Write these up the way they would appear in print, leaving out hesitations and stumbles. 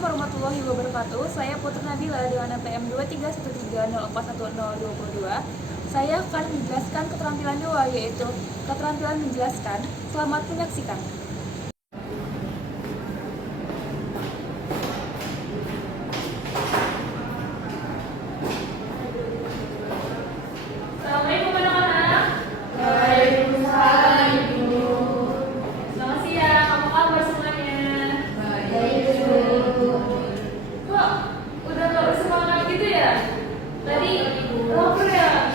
Assalamualaikum warahmatullahi wabarakatuh. Saya Putri Nabila dengan NPM 23130412022. Saya akan menjelaskan keterampilan 2, yaitu keterampilan menjelaskan. Selamat menyaksikan. Assalamualaikum anak-anak. Waalaikumsalam Ibu. Selamat siang, apa kabar semuanya? Baik Ibu. Kok udah gak bersemangat gitu ya? Tadi lapar ya?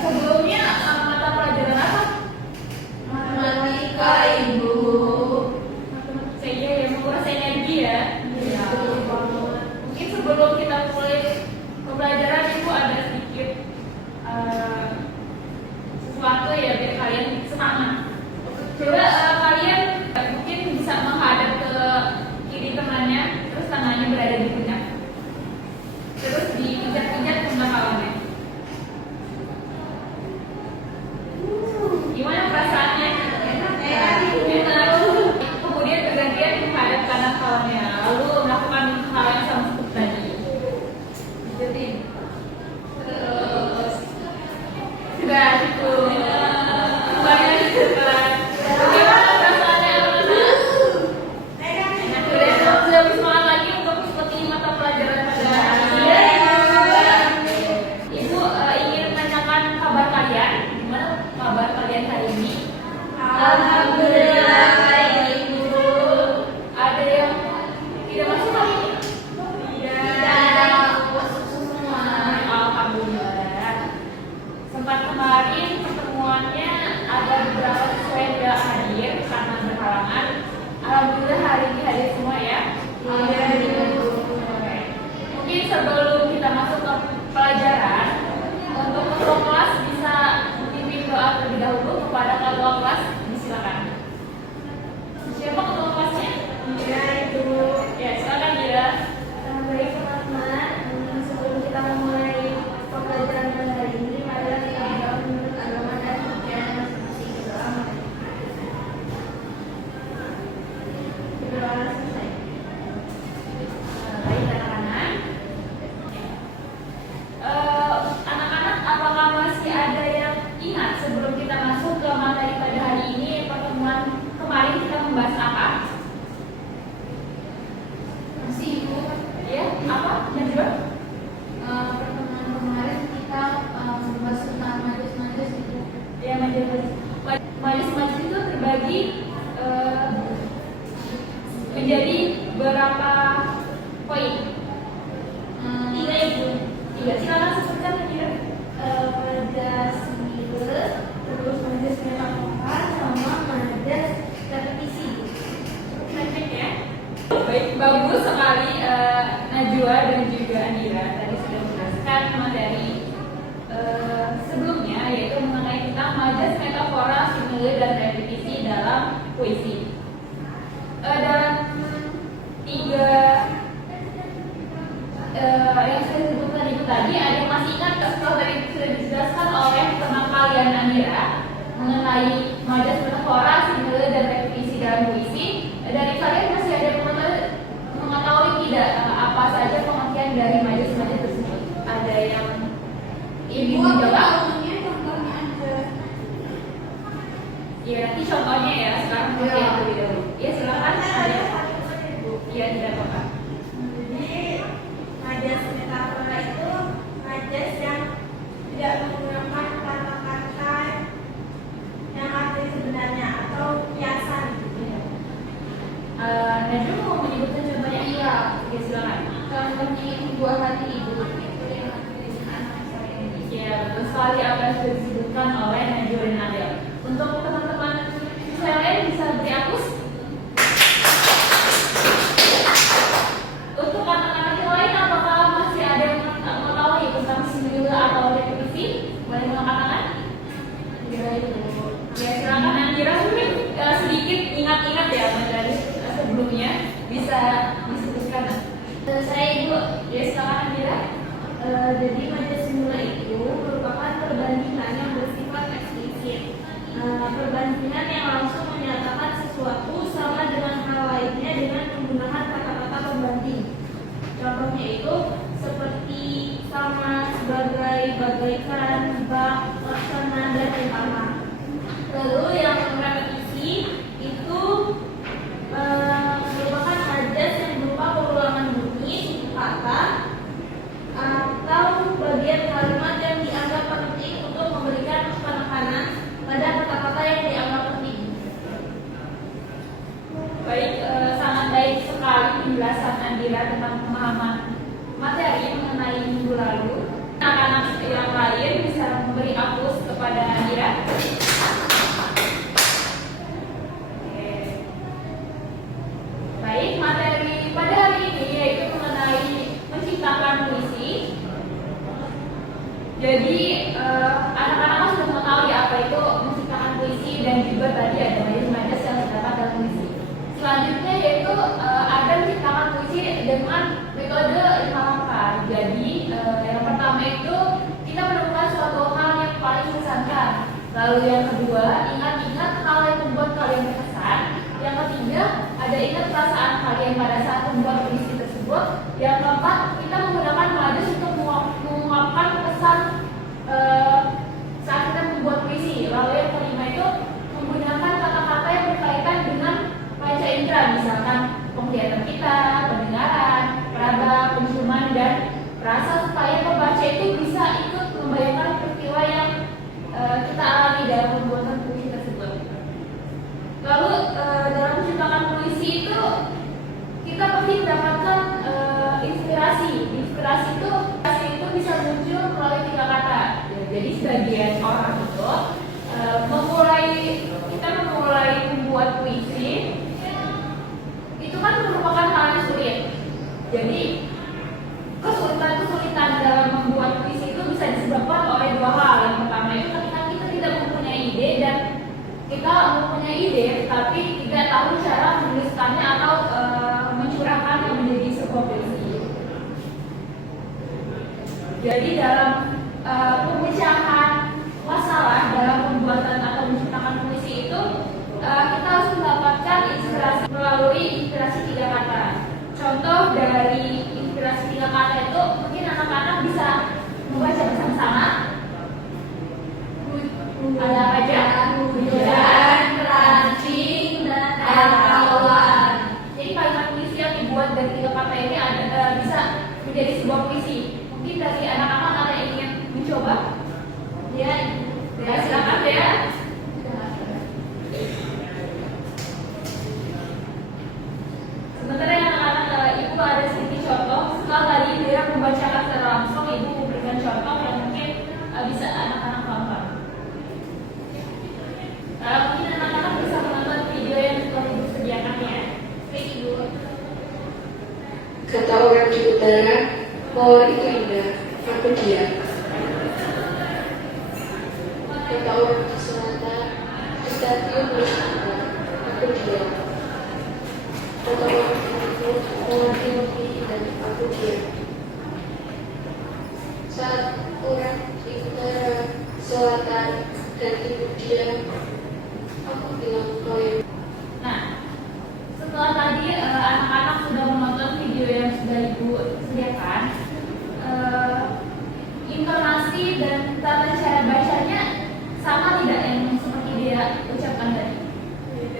Sebelumnya mata pelajaran apa? Matematika Ibu. Saya ya menguras energi ya. Ya. Mungkin sebelum kita mulai pembelajaran Ibu ada sedikit sesuatu ya biar kalian semangat. Coba kalian mungkin bisa menghadap ke kiri temannya, terus tangannya berada di pundak. Terus dipijat-pijat pundak kawannya. Gimana perasaannya? Enak. Enak. Kemudian bergantian menghadap kanan kawannya, lalu melakukan hal yang sama seperti tadi. Jadi terus sudah cukup. Kembali lagi ke kelas. Bagaimana perasaannya anak-anak? Enak. Sudah bersemangat lagi untuk mengikuti mata pelajaran pada hari ini. Ibu ingin menanyakan kabar kalian. Gimana kabar kalian hari ini? Alhamdulillah baik Ibu. Ada yang tidak masuk hari ini? Tidak masuk semua. Alhamdulillah. Sempat kemarin pertemuannya ada beberapa siswa yang tidak hadir karena berhalangan. Alhamdulillah hari ini hadir semua ya. Iya Ibu. Oke. Mungkin sebelum kita masuk ke pelajaran, untuk ketua kelas bisa memimpin doa terlebih dahulu kepada ketua kelas. Silakan. Siapa ketua kelasnya? Iya Ibu. Ya, silakan Dira. Baik teman-teman, sebelum kita memulai pembelajaran pada hari ini, marilah kita berdoa menurut agama dan kepercayaan masing-masing. Berdoa selesai. Baik anak-anak. Anak-anak, apakah masih ada yang ingat sebelum kita masuk ke materi pada hari ini, pertemuan kemarin kita membahas apa? Masih Ibu. Ya, apa? Yang kedua? Pertemuan kemarin kita membahas tentang majelis-majelis itu. Ya, majelis itu terbagi menjadi berapa poin? Tiga Ibu. Silakan sebutkan Dira. Majelis minggu, terus majelis metafoka, sama majelis repetisi. Perfect ya. Baik, bagus sekali Najwa dan juga Andira tadi sudah menjelaskan materi sebelumnya, yaitu mengenai tentang majas, metafora, simile, dan repetisi dalam puisi. Dalam tiga yang saya sebutkan itu tadi, ada yang masih ingat setelah tadi sudah dijelaskan oleh teman kalian Andira mengenai majas, metafora, simile, dan repetisi dalam puisi. Dari kalian masih ada yang mengetahui tidak apa saja pengertian dari majas-majas tersebut? Ada yang ingin menjawab? Contohnya aja. Ya, nanti contohnya ya. Sekarang Iya. yang lebih dahulu. Ya, silakan. Ada? Ya, tidak apa-apa. Jadi majas metafora itu majas yang tidak menggunakan kata-kata yang arti sebenarnya atau kiasan. Najwa mau menyebutkan contohnya? Iya. Ya, silakan. Contohnya ini buah hati ibu. Itu yang artinya anak saya ini. Ya, betul sekali apa yang sudah disebutkan oleh Najwa dan Adel. Untuk teman-teman yang lain bisa beri aplaus. Untuk anak-anak yang lain, apakah masih ada yang mengetahui tentang simile atau repetisi? Boleh mengangkat tangan? Iya ibu. Ya, silakan Andira, mungkin sedikit ingat-ingat ya dari sebelumnya bisa disebutkan. Saya ibu. Ya, silakan Andira. Jadi majas simula itu merupakan perbandingan yang bersifat eksplisit. Perbandingan yang langsung menyatakan sesuatu sama dengan hal lainnya dengan menggunakan kata-kata pembanding. kebaikan, bak, laksana, dan irama. Lalu yang repetisi itu merupakan majas yang berupa pengulangan bunyi suku kata atau bagian kalimat yang dianggap penting untuk memberikan penekanan pada kata-kata yang dianggap penting. Baik, sangat baik sekali penjelasan Andira tentang pemahaman materi mengenai minggu lalu. Anak-anak yang lain bisa memberi aplaus kepada Andira. Baik, materi pada hari ini yaitu mengenai menciptakan puisi. Jadi anak-anak sudah mengetahui apa itu menciptakan puisi dan juga tadi ada majas yang terdapat dalam puisi. Selanjutnya yaitu ada menciptakan puisi dengan metode 5 langkah. Jadi yang pertama itu kita menemukan suatu hal yang paling mengesankan. Lalu yang kedua, ingat-ingat hal yang membuat kalian berkesan. Yang ketiga, ada ingat perasaan kalian pada saat membuat puisi tersebut. Yang keempat, kita menggunakan majas untuk mengungkapkan pesan saat kita membuat puisi. Lalu yang kelima itu menggunakan kata-kata yang berkaitan dengan panca indera, misalkan penglihatan kita, pendengaran, peraba, penciuman, dan rasa, supaya pembaca itu bisa ikut membayangkan peristiwa yang kita alami dalam pembuatan puisi tersebut. Lalu dalam menciptakan puisi itu kita pasti mendapatkan inspirasi. Inspirasi itu bisa muncul melalui 3 kata. Jadi sebagian orang itu kita memulai membuat puisi itu kan merupakan hal yang sulit. Jadi kesulitan dalam membuat puisi itu bisa disebabkan oleh 2 hal. Yang pertama itu ketika kita tidak mempunyai ide, dan kita mempunyai ide tapi tidak tahu cara menuliskannya atau mencurahkannya menjadi sebuah puisi. Jadi dalam pemecahan masalah dalam pembuatan atau menciptakan puisi itu kita harus mendapatkan inspirasi melalui inspirasi 3 kata. Contoh dari inspirasi 3 kata itu mungkin anak-anak bisa membaca bersama-sama. Ada apa aja? Hujan, ranting, dan kawan. Jadi kalimat puisi yang dibuat dari 3 kata ini bisa menjadi sebuah puisi. Mungkin dari anak-anak ada yang ingin mencoba? Ya, silakan ya. Sementara anak-anak ibu ada sedikit contoh. Setelah tadi dia membacakan secara langsung, ibu memberikan contoh yang mungkin bisa anak-anak tonton. Mungkin anak-anak bisa menonton video yang telah ibu sediakan ya. Baik ibu. Kata orang di utara, mawar itu indah, aku diam. Kata orang di selatan, stasiun bersama, aku diam. Kata orang di timur, mawar itu indah, aku diam. Saat orang di utara, selatan, dan timur diam, aku bilang kau yang. Nah, setelah tadi anak-anak sudah menonton video yang sudah ibu sediakan, intonasi dan tata cara bacanya sama tidak yang seperti dia ucapkan tadi?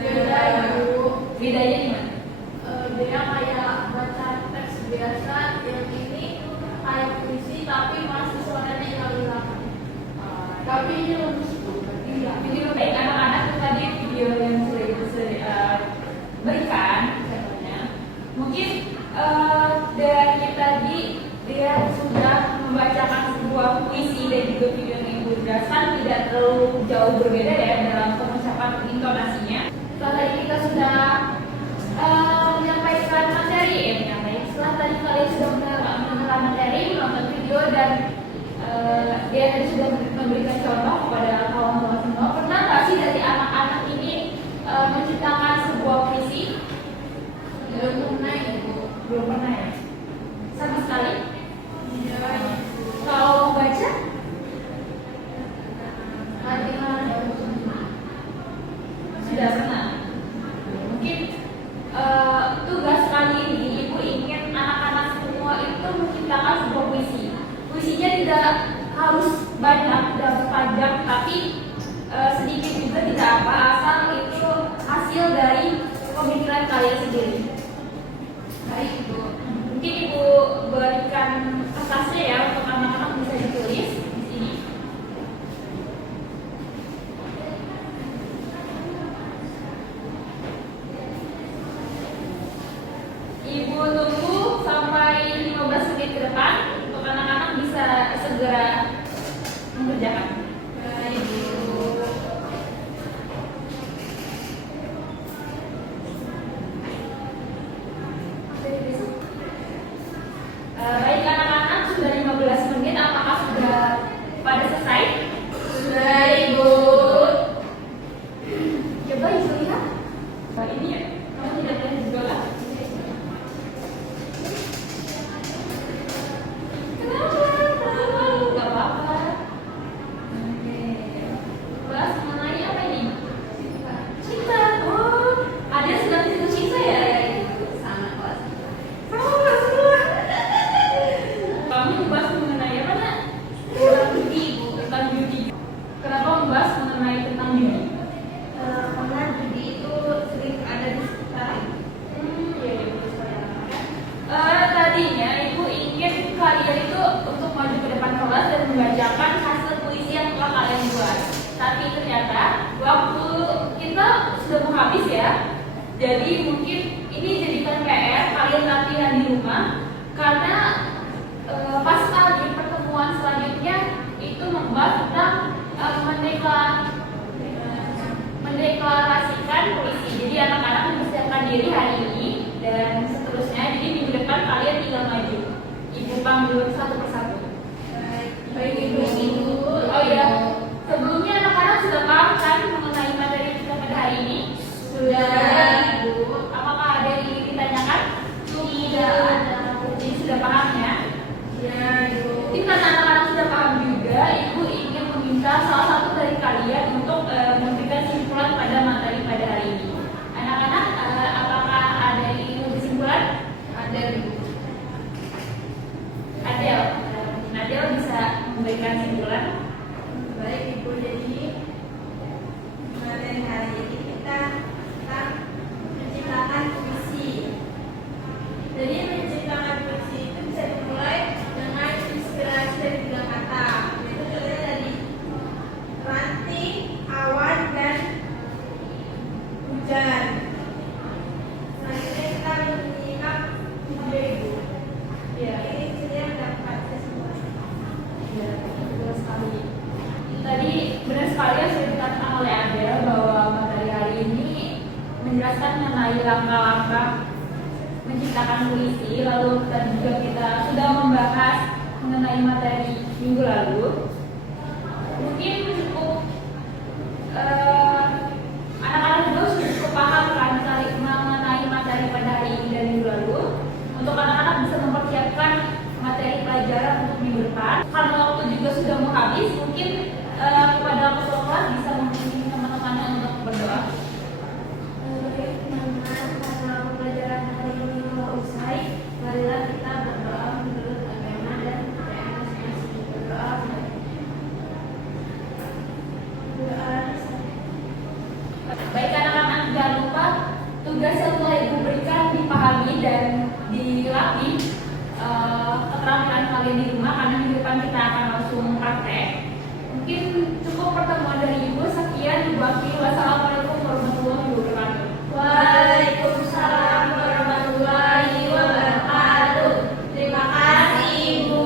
Beda ibu. Bedanya gimana? Dia kayak baca teks biasa, yang ini kayak puisi tapi masih suaranya hilang-hilang. Tapi ini lebih Iya, jadi lebih baik anak-anak itu tadi video yang sudah ibu berikan contohnya. Mungkin dari tadi dia sudah membacakan sebuah puisi dan juga video yang ibu jelaskan tidak terlalu jauh berbeda ya dalam pengucapan intonasinya. Setelah tadi kita sudah menyampaikan materi, setelah tadi kalian sudah mendengar materi, menonton video dan dia tadi sudah memberikan contoh kepada kawan-kawan semua. Pernah nggak sih dari anak-anak ini menciptakan sebuah puisi? Belum pernah ya, Bu. Belum pernah ya? Sama sekali? Iya. Kalau mau baca? Sudah pernah. Mungkin tugas kali ini ibu ingin anak-anak semua itu menciptakan sebuah puisi. Puisinya tidak harus pajak, tapi sedikit juga tidak apa, asal itu hasil dari pemikiran kalian sendiri. Baik Ibu, mungkin Ibu berikan kertasnya ya untuk anak-anak bisa ditulis di sini. Ibu tunggu sampai 15 menit ke depan untuk anak-anak bisa segera mengerjakan. Baik Ibu. Baik anak-anak, sudah 15 menit, apakah sudah pada selesai? Sudah Ibu. Coba Ibu lihat. Ini ya, kamu tidak lihat juga lah. Kenapa? Gak apa-apa. Oke. Bahas mengenai apa ini? Cinta. Oh, ada sedang itu cinta ya? Sama kelas. Kamu membahas mengenai apa nak? Tentang judi, Bu. Tentang judi. Kenapa membahas mengenai tentang judi? Karena judi itu sering ada di sekitar. Ya, Ibu tadinya Ibu ingin kalian itu untuk maju ke depan kelas dan membacakan hasil puisi yang telah kalian buat. Tapi ternyata waktu kita sudah mau habis ya. Jadi mungkin ini jadikan PR kalian latihan di rumah, karena pas kali pertemuan selanjutnya itu membahas tentang mendeklarasikan puisi. Jadi anak-anak mempersiapkan diri hari ini dan seterusnya. Jadi minggu depan kalian tinggal maju. Ibu panggil satu persatu. Baik Ibu. Oh ya, sebelumnya anak-anak sudah paham kan mengenai materi kita pada hari ini? Sudah Ibu. Apakah ada yang ingin ditanyakan? Tidak ada. Jadi sudah paham ya? Ya Ibu. Mungkin karena anak-anak sudah paham juga, Ibu ingin meminta salah satu dari kalian untuk memberikan kesimpulan pada materi pada hari ini. Anak-anak, apakah ada yang ingin kesimpulan? Ada Ibu. Adel bisa memberikan kesimpulan. Baik Ibu, jadi materi hari ini kita akan menciptakan puisi. Jadi menciptakan puisi itu bisa dimulai dengan inspirasi dari 3 kata. Itu contohnya dari ranting, awan, dan hujan. Selanjutnya kita menyimak video Ibu. Ya, Ini saya dapat kesimpulan. ya, betul sekali. Tadi benar sekali yang sudah dikatakan oleh Adel bahwa materi hari ini menjelaskan mengenai langkah-langkah menciptakan puisi. Lalu tadi juga kita sudah membahas mengenai materi minggu lalu. Mungkin cukup anak-anak juga sudah cukup paham kan mengenai materi pada hari ini dan minggu lalu. Untuk anak-anak bisa mempersiapkan materi pelajaran untuk minggu depan. Karena waktu juga sudah mau habis, mungkin kepada ketua kelas bisa membimbing teman-temannya untuk berdoa. Karena pembelajaran hari ini telah usai, marilah kita berdoa menurut agama dan kepercayaan masing-masing. Berdoa. Baik anak-anak, jangan lupa tugas yang telah Ibu berikan dipahami dan dilatih keterampilan kalian di rumah, karena minggu depan kita akan langsung praktek. Mungkin cukup pertemuan dari Ibu. Sekian Ibu akhiri. Wassalamualaikum warahmatullahi wabarakatuh. Waalaikumsalam warahmatullahi wabarakatuh. Terima kasih Ibu.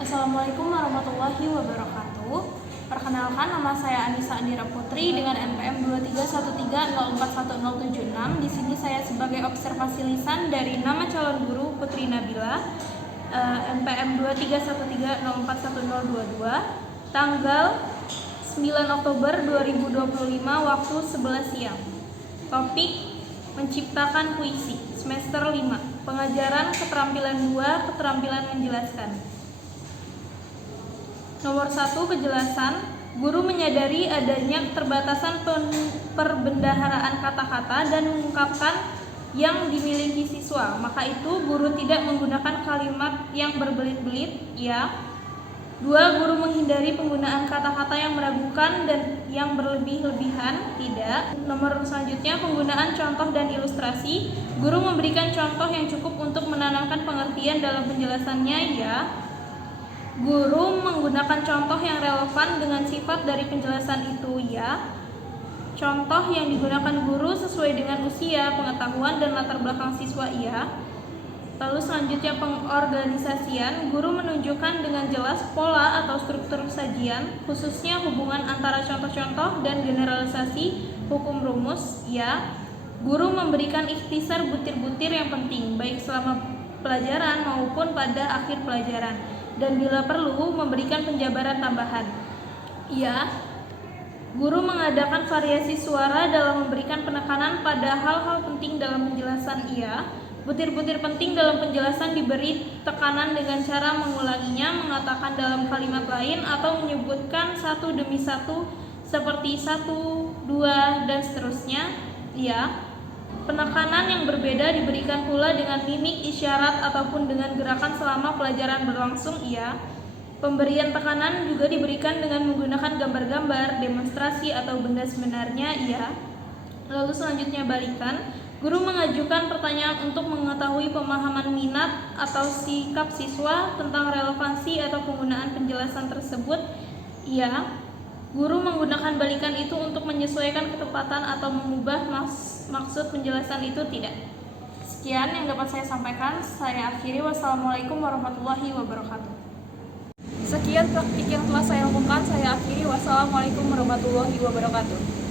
Assalamualaikum warahmatullahi wabarakatuh. Perkenalkan, nama saya Anissa Andira Putri dengan NPM 231304176. Di sini saya sebagai observasi lisan dari nama calon guru Putri Nabila, NPM 231304122, tanggal 9 Oktober 2025, waktu 11 siang. Topik menciptakan puisi, semester 5, pengajaran keterampilan 2, keterampilan menjelaskan. Nomor 1, kejelasan. Guru menyadari adanya keterbatasan perbendaharaan kata-kata dan mengungkapkan yang dimiliki siswa. Maka itu guru tidak menggunakan kalimat yang berbelit-belit, ya. 2. Guru menghindari penggunaan kata-kata yang meragukan dan yang berlebih-lebihan, tidak. Nomor selanjutnya, penggunaan contoh dan ilustrasi. Guru memberikan contoh yang cukup untuk menanamkan pengertian dalam penjelasannya, ya. Guru menggunakan contoh yang relevan dengan sifat dari penjelasan itu, ya. Contoh yang digunakan guru sesuai dengan usia, pengetahuan, dan latar belakang siswa, ya. Lalu selanjutnya pengorganisasian. Guru menunjukkan dengan jelas pola atau struktur sajian, khususnya hubungan antara contoh-contoh dan generalisasi hukum rumus, ya. Guru memberikan ikhtisar butir-butir yang penting, baik selama pelajaran maupun pada akhir pelajaran, dan bila perlu memberikan penjabaran tambahan, ya. Guru mengadakan variasi suara dalam memberikan penekanan pada hal-hal penting dalam penjelasan, ya. Butir-butir penting dalam penjelasan diberi tekanan dengan cara mengulanginya, mengatakan dalam kalimat lain, atau menyebutkan satu demi satu seperti 1, 2, dan seterusnya, ya. Penekanan yang berbeda diberikan pula dengan mimik, isyarat, ataupun dengan gerakan selama pelajaran berlangsung, ya. Pemberian tekanan juga diberikan dengan menggunakan gambar-gambar, demonstrasi, atau benda sebenarnya, ya. Lalu selanjutnya balikan. Guru mengajukan pertanyaan untuk mengetahui pemahaman minat atau sikap siswa tentang relevansi atau penggunaan penjelasan tersebut, ya. Guru menggunakan balikan itu untuk menyesuaikan ketepatan atau mengubah maksud penjelasan itu, tidak. Sekian yang dapat saya sampaikan. Saya akhiri. Wassalamualaikum warahmatullahi wabarakatuh. Sekian praktik yang telah saya lakukan. Saya akhiri. Wassalamualaikum warahmatullahi wabarakatuh.